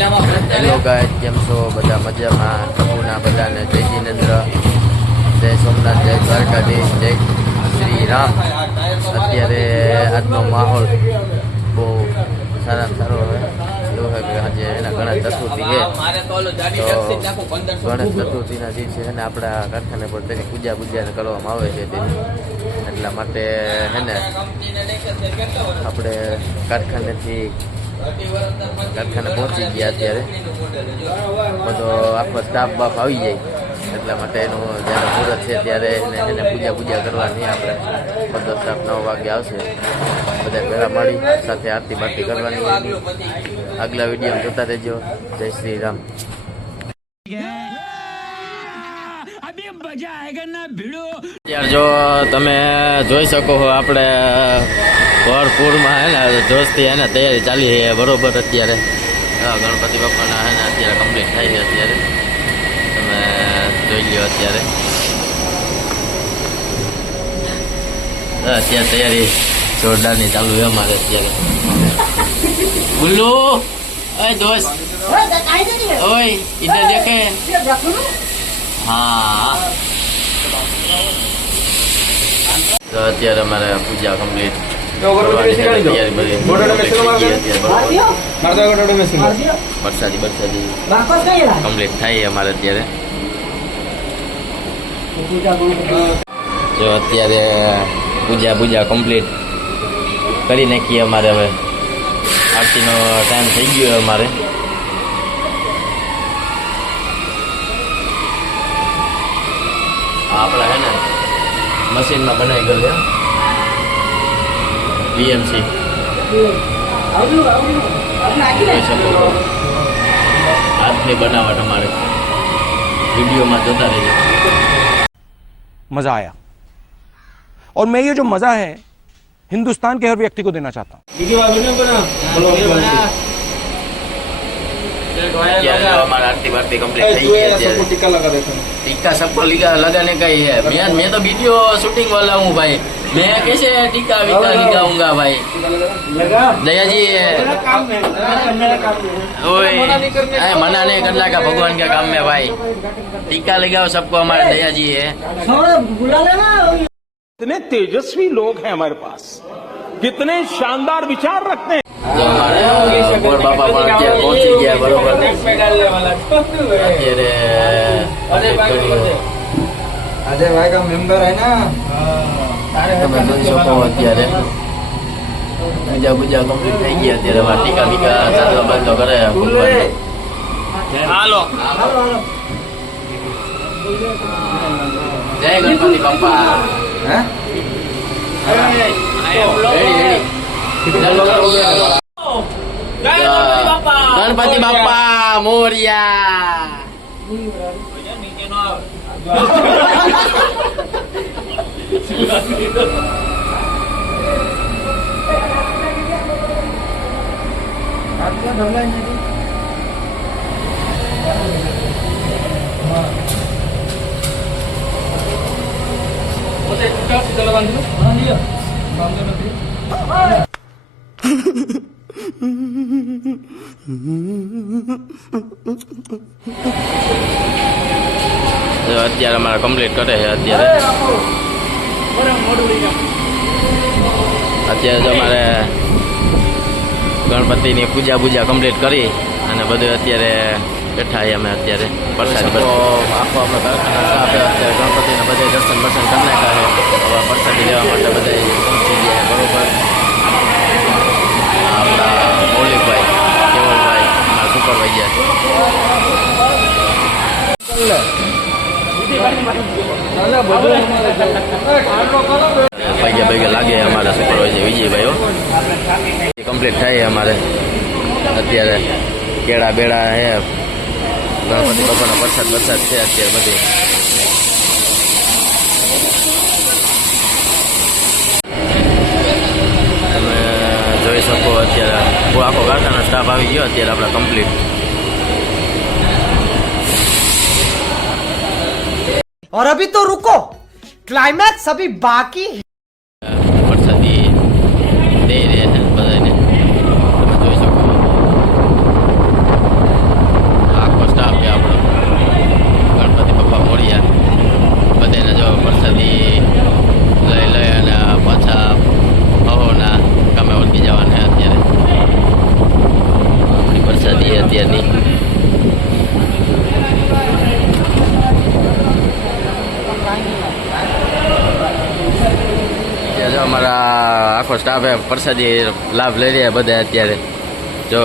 Hello guys, કેમ છો? બધા મજામાં? પ્રભુના બધાને જય જિનેન્દ્ર, જય સોમનાથ, જય દ્વારકાધીશ, જય શ્રી રામ. અત્યારે આજનો માહોલ બહુ સારામાં સારો હોય એવું હોય કે આજે એના ગણેશ ચતુર્થી છે. તો ગણેશ ચતુર્થીના દિવસે છે ને આપણા કારખાને પર તેની પૂજા કરવામાં આવે છે તેની એટલા માટે હે ને આપણે કારખાને પહોંચી ગયા. અત્યારે બધો આખો સ્ટાફ બાફ આવી જાય એટલા માટે એનું જ્યારે મુહૂર્ત છે ત્યારે એને પૂજા કરવાની. આપણે બધો સ્ટાફ 9 વાગે આવશે, બધા ભેળા મળી સાથે આરતી બારતી કરવાની. આગલા વિડીયો જોતા રહેજો. જય શ્રી રામ. જો તમે જોઈ શકો છો આપણે ભરપૂરમાં હે ને જોશથી હે ને તૈયારી ચાલી છે બરોબર. અત્યારે ગણપતિ બાપાના હે ને અત્યારે કમ્પ્લીટ થાય છે. અત્યારે તમે જોઈ લ્યો. અત્યારે તૈયારી જોરદારની ચાલુ છે અમારે અત્યારે. બોલો ઓય દોસ્ત, ઓય ઇધર દેખે. હા, તો અત્યારે અમારે પૂજા કમ્પ્લીટ વરસાદી કમ્પ્લીટ થાય અમારે અત્યારે. જો અત્યારે પૂજા કમ્પ્લીટ કરી નાખીએ અમારે. હવે આરતીનો ટાઈમ થઈ ગયો અમારે. આપણા હે ને મશીનમાં બનાવી ગયેલ છે બીએમસી. હાથની બનાવટ અમારે वीडियो जोता रहिए. मजा आया और मैं ये जो मजा है हिंदुस्तान के हर व्यक्ति को देना चाहता हूँ. हमारा आरती बारती कंप्लीट થઈ ગઈ है. टीका सबको लगाने का ही है. मैं तो वीडियो शूटिंग वाला हूँ भाई. मैं कैसे टीका वीका लगाऊंगा भाई. दया जी मना नहीं करना का भगवान के काम में भाई. टीका लगाओ सबको. हमारे दया जी है. कितने तेजस्वी लोग हैं हमारे पास, कितने शानदार विचार रखते हैं. तो हमारे गोर बाबा પણ અત્યારે પહોંચી ગયા બરોબર. અત્યારે अजय भाई का मेंबर है ना. તમે જોઈ શકો અત્યારે પૂજા કમ્પ્લીટ થઈ ગઈ. અત્યારે ટીકા બીકા ચાંદલો બાંધો કરે. હાલો જય ગણપતિ બાપા. ગણપતિ બાપા મોરિયા. અત્યારે અમારા કમ્પ્લીટ કરે છે. અત્યારે જો અમારે ગણપતિની પૂજા કમ્પ્લીટ કરી અને બધું અત્યારે બેઠા છીએ અમે. અત્યારે પ્રસાદી આખો આપણે કારખાના સ્ટાફે અત્યારે ગણપતિના બધા દર્શન કરી નાખ્યા છે. હવે પ્રસાદી લેવા માટે બધા પહોંચી ગયા બરોબર. આપણા મૌલિકભાઈ, કેવલભાઈ અમારા સુપરવાઇઝર. પગે લાગે અમારા સુપરવાઇઝર વિજયભાઈઓ. કમ્પ્લીટ થાય અમારે અત્યારે. કેળા બેડા હે, ગણપતિ બાપાનો વરસાદ છે અત્યારે બધી. તમે જોઈ શકો અત્યારે આખો કારખાના સ્ટાફ આવી ગયો અત્યારે આપણા કમ્પ્લીટ. और अभी तो रुको, क्लाइमैक्स अभी बाकी है. वरसादी दे रहे हैं बधाने. તમે જોઈ શકો નહીં. જો અમારા આખો સ્ટાફ પ્રસાદી લાભ લઈ રહ્યા બધા અત્યારે જો